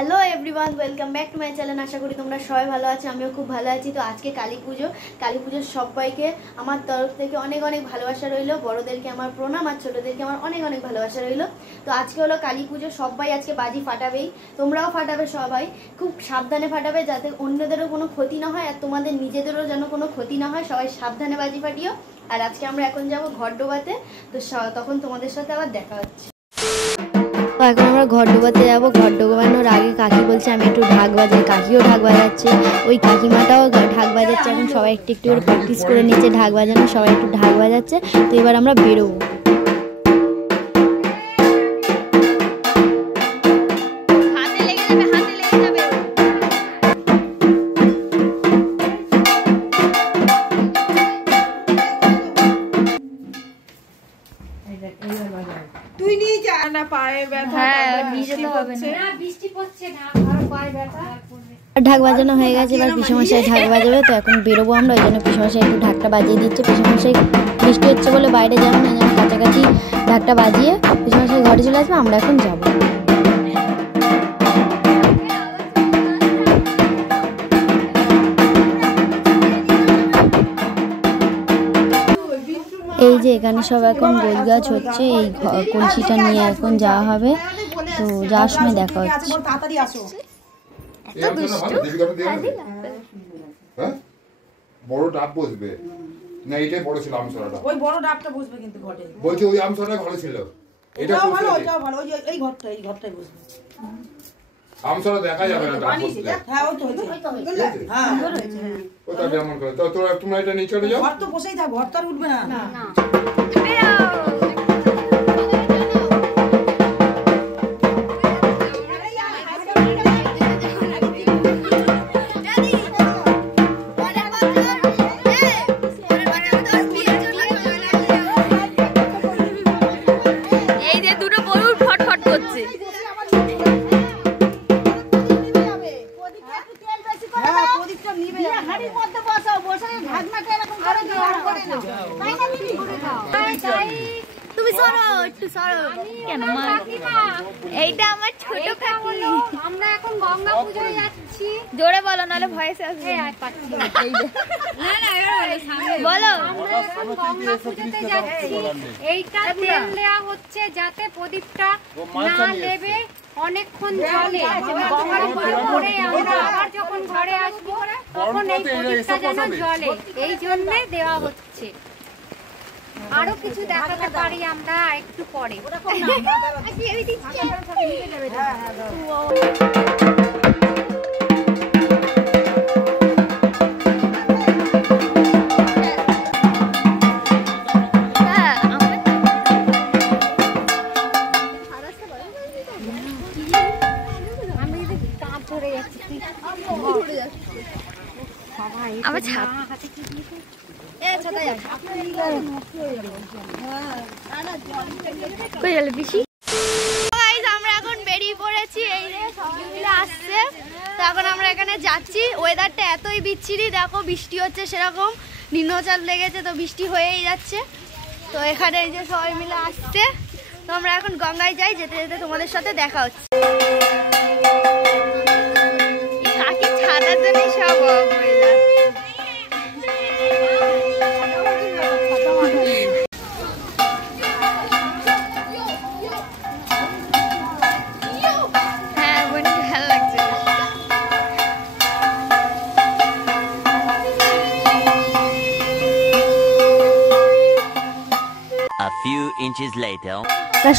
Hello everyone, welcome back to my channel. আশা করি তোমরা সবাই ভালো আছো, আমিও খুব ভালো আছি। তো আজকে কালী পুজোর সবাইকে আমার তরফ থেকে অনেক অনেক ভালোবাসা রইলো। বড়োদেরকে আমার প্রণাম আর ছোটোদেরকে আমার অনেক অনেক ভালোবাসা রইলো। তো আজকে হলো কালী পুজো, সবাই আজকে বাজি ফাটাবেই, তোমরাও ফাটাবে। সবাই খুব সাবধানে ফাটাবে, যাতে অন্যদেরও কোনো ক্ষতি না হয় আর তোমাদের নিজেদেরও যেন কোনো ক্ষতি না হয়। সবাই সাবধানে বাজি ফাটিও। আর আজকে আমরা এখন যাব ঘর ডোবাতে, তো তখন তোমাদের সাথে আবার দেখা হচ্ছে। তো এখন আমরা ঘর ডোবাতে যাবো। ঘর ডোবানোর আগে কাকি বলছে আমি একটু ঢাক বাজাই, কাকিও ঢাক বাজাচ্ছে, ওই কাকিমাটাও ঢাক বাজাচ্ছে। এখন সবাই একটু একটু করে প্র্যাকটিস করে নিচ্ছে ঢাক বাজানো, সবাই একটু ঢাক বাজাচ্ছে। তো এবার আমরা বেরোবো। ঢাক বাজানো হয়ে গেছে, এবার পিসেমশাই ঢাক বাজাবে। তো এখন বেরোবো আমরা, ওই জন্য পিসেমশাই একটু ঢাকটা বাজিয়ে দিচ্ছে। পিসেমশাই বৃষ্টি হচ্ছে বলে বাইরে যাবো না, যেন কাছাকাছি ঢাকটা বাজিয়ে পিসেমশাই ঘরে চলে আসবে। আমরা এখন যাবো। এই যে এখানে সব এখন গোল গাছ হচ্ছে, এই কলসিটা নিয়ে এখন যাওয়া হবে। তো যাওয়ার সময় দেখা হচ্ছে। বড় ডাব বসবে না, এটাই বড় ছিল আমসরাটা। ওই বড় ডাবটা বসবে কিন্তু ঘটে। বলছি ওই আমসরাটা ভালো ছিল, এটা ভালো, ওটাও ভালো। ওই এই ঘরটাই বসবে। আমসরা দেখা যাবে না ডাব বসলে। হ্যাঁ ওই তো হয়েছে। হ্যাঁ হয়েছে। ওটা যেমন করে তো তোমরা এটা নিয়ে চলে যাও। ঘর তো বসেই থাক, ঘর তো আর উঠবে না। না তুমি সরো, একটু সরো। কেন মা? এইটা আমার ছোট কাকি। আমরা এখন গঙ্গা পূজায় যাচ্ছি। জোরে বলো, নাহলে ভয়েস আসবে। বলো। আমরা এখন গঙ্গা পূজাতে যাচ্ছি। এইটা তেল দেওয়া হচ্ছে যাতে প্রদীপটা না লেবে অনেকক্ষণ জ্বলে। পরে আমরা আবার যখন ঘরে আসবো তখন এই প্রদীপটা যেন জ্বলে, এই জন্য দেওয়া হচ্ছে। আরো কিছু দেখাতে পারি আমরা একটু পরে। আমার ছাপ আমরা এখন বেরিয়ে পড়েছি, এই রে সবাই মিলে আসছে। তো এখন আমরা এখানে যাচ্ছি। ওয়েদারটা এতই বিচ্ছিরি, দেখো বৃষ্টি হচ্ছে, সেরকম নিম্নচাপ লেগেছে, তো বৃষ্টি হয়েই যাচ্ছে। তো এখানে এই যে সবাই মিলে আসছে। তো আমরা এখন গঙ্গায় যাই, যেতে যেতে তোমাদের সাথে দেখা হচ্ছে। কাকি ছাতার জন্য সব হয়ে যাচ্ছে।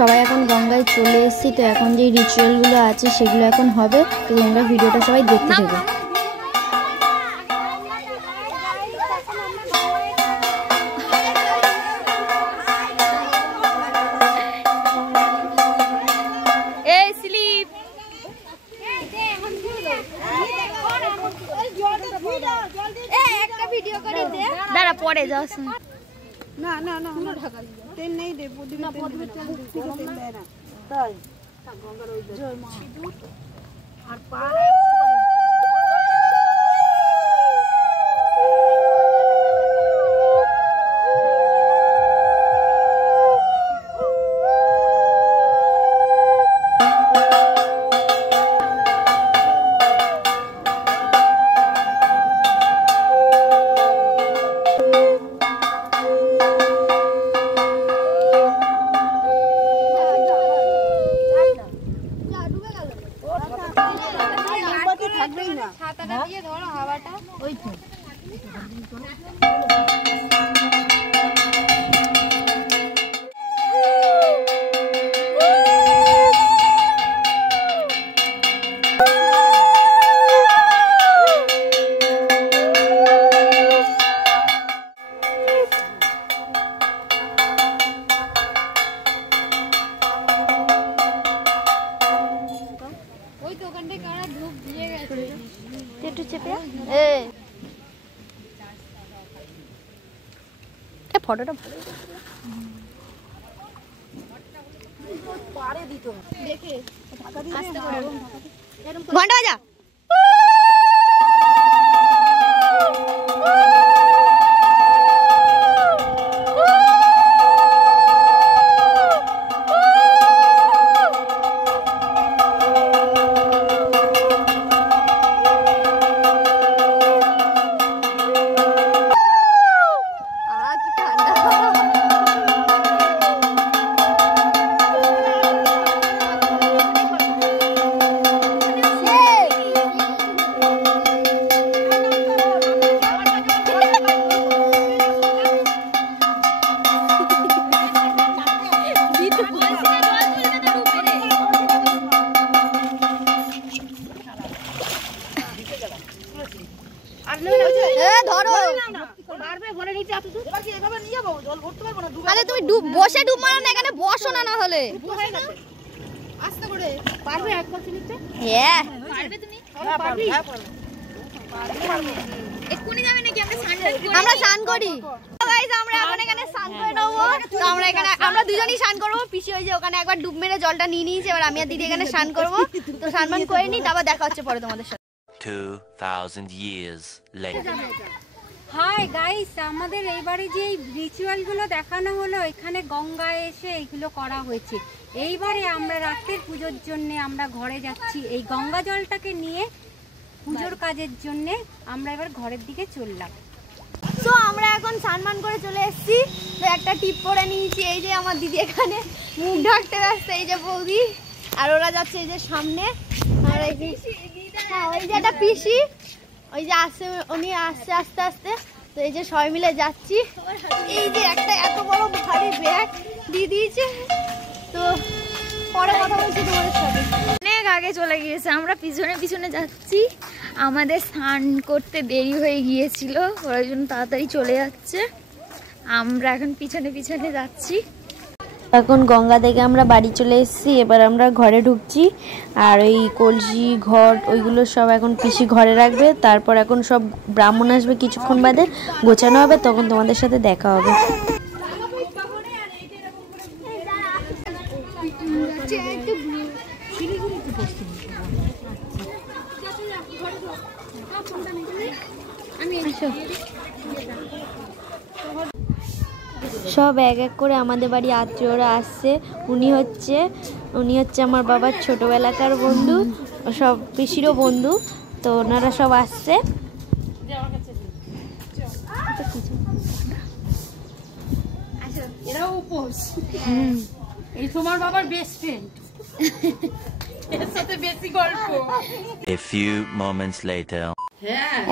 সবাই এখন গঙ্গায় চলে এসেছি। তো এখন যে রিচুয়ালগুলো আছে সেগুলো এখন হবে। তো তোমরা ভিডিওটা সবাই দেখতে থাকো। দাঁড়া পরে যাস না না না তেল নেই রে, প্রদীপের তেল দেয় না। তাই গঙ্গার ওই সিঁদুর আর পাড়ে মোমবাতি থাকবেই না। ছাতাটা দিয়ে ধরো হাওয়াটা। ওই তো ওই তো ওখান থেকে কারা ধূপ দিয়ে গেছে। একটু চেপে ফটোটা ভালো পারে দিত দেখে ঢাকা দিয়ে ঘন্টা বাজা ধরো পারবে বলে নিতে এত দূর এবার কি এভাবে নিয়ে যাবো জল ভরতে পারবো না আরে তুমি বসে ডুব মারো না এখানে বসো না না হলে হয়ে গেছে আস্তে করে পারবে এক কলসি নিতে হ্যাঁ পারবে তুমি পারবি এক্ষুনি যাবে নাকি আমরা আমরা স্নান করি গাইস আমরা এখন এখানে স্নান করে নেবো তো আমরা এখানে আমরা দুজনেই স্নান করবো পিসি ওই যে ওখানে একবার ডুব মেরে জলটা নিয়ে নিয়েছে এবার আমি আর দিদি এখানে স্নান করবো তো স্নান করে নিই তারপর দেখা হচ্ছে পরে তোমাদের সাথে 2000 years later. হাই গাইস, আমাদের এইবারে যে রিচুয়ালগুলো দেখানো হলো এখানে গঙ্গায় এসে এইগুলো করা হয়েছে। এইবারে আমরা রাত্রের পুজোর জন্য আমরা ঘরে যাচ্ছি এই গঙ্গা জলটাকে নিয়ে পুজোর কাজের জন্য আমরা এবার ঘরের দিকে চললাম। তো আমরা এখন স্নান করে চলে এসেছি তো একটা টিপ পরে নিয়েছি এই যে আমার দিদি এখানে মুখ ঢাকতে ব্যস্ত এই যে বৌদি আর ওরা যাচ্ছে এই যে সামনে আর এই যে হ্যাঁ ওই যে একটা পিসি ওই যে আসছে উনি আসছে আস্তে আস্তে তো এই যে সবাই মিলে যাচ্ছি এই যে একটা এত বড় ভারী ব্যাগ দিয়ে দিয়েছে তো পরে কথা বলছি তোমাদের সাথে। অনেক আগে চলে গিয়েছে, আমরা পিছনে পিছনে যাচ্ছি, আমাদের স্নান করতে দেরি হয়ে গিয়েছিল ওই জন্য তাড়াতাড়ি চলে যাচ্ছে, আমরা এখন পিছনে পিছনে যাচ্ছি। এখন গঙ্গা থেকে আমরা বাড়ি চলে এসেছি, এবার আমরা ঘরে ঢুকছি আর ওই কলসি ঘট ওইগুলো সব এখন পিসি ঘরে রাখবে, তারপর এখন সব ব্রাহ্মণ আসবে কিছুক্ষণ বাদে গোছানো হবে তখন তোমাদের সাথে দেখা হবে। সব এক এক করে আমাদের বাড়ি আত্মীয়রা আসছে, উনি হচ্ছে আমার বাবার ছোটবেলাকার বন্ধু, সব পিসিরও বন্ধু, তো ওনারা সব আসছে। এরা উপোস এই তোমার বাবার বেস্ট ফ্রেন্ড এর সাথে বেশি গল্প। A few moments later.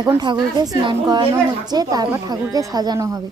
এখন ঠাকুরকে স্নান করানো হচ্ছে, তারপর ঠাকুরকে সাজানো হবে।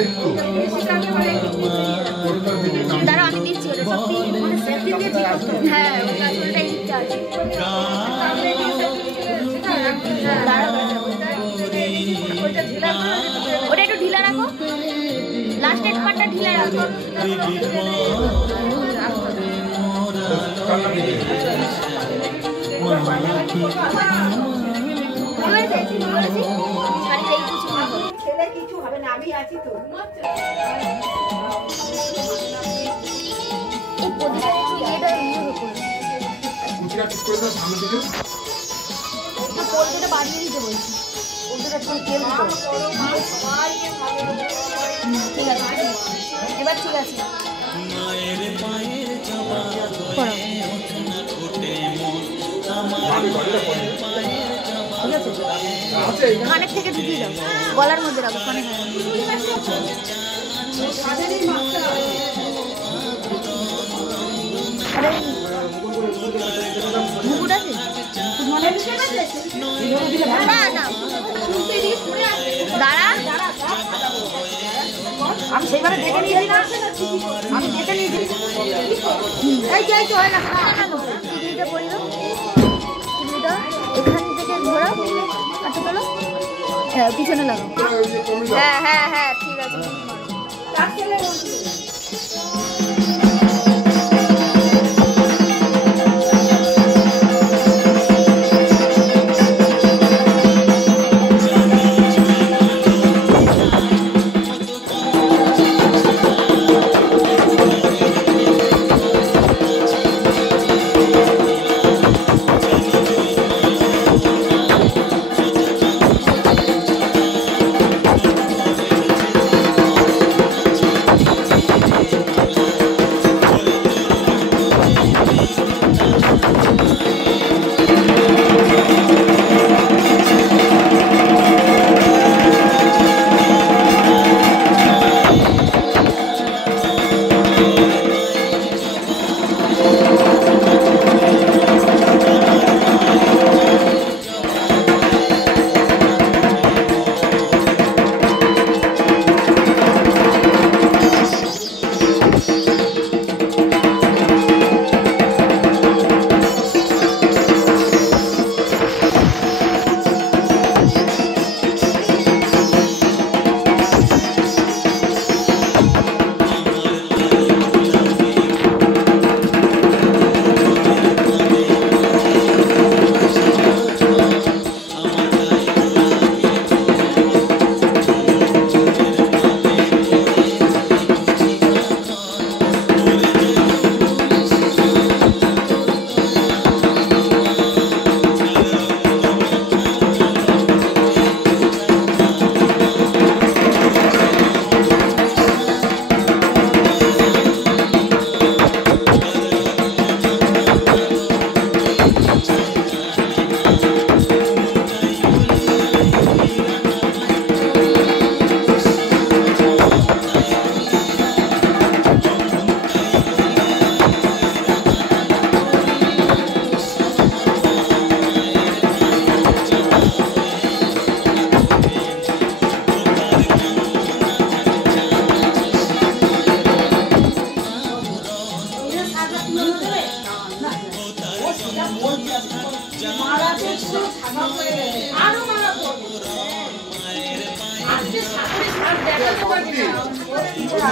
একটু দাঁড়াও আমি দিচ্ছি ওটা সত্যি। হ্যাঁ ওটা ইচ্ছা আছে। ওটা একটু ঢিলা রাখো, লাস্টের পার্টটা ঢিলা রাখো। ছেলে কিছু হবে না, আমি আছি তো। কুচিটা ঠিক করে দাও সামনে দিকে। পোলট্রিটা বাড়িয়ে দিতে বলছি, পোলট্রিটা একটু তেল দিতে। ঠিক আছে এবার ঠিক আছে। কানের থেকে ঢুকিয়ে দাও, গলার মধ্যে রাখো কানে। মুকুট আছে না না দাঁড়া, আমি সেইবারে দেখে নিয়েছি না, আমি দেখে নিয়েছি। এই যে এই তো হয় না, টিভিটা পড়লো, টিভিটা এখান থেকে ঘোরাও, আচ্ছা চলো পিছনে লাগো। হ্যাঁ হ্যাঁ হ্যাঁ ঠিক আছে।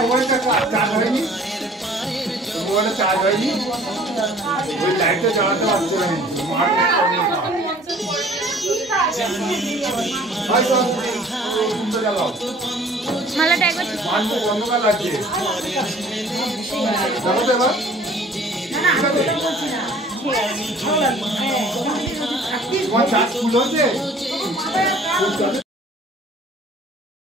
মোবাইলটা চার্জ হয়নি, মোবাইলটা চার্জ হয়নি, ওই লাইটটা জ্বালাতে পারছে না। মালাটা একবার অন্ধকার লাগছে, দেখো তো এবার তোমার চার্জ ফুল হচ্ছে।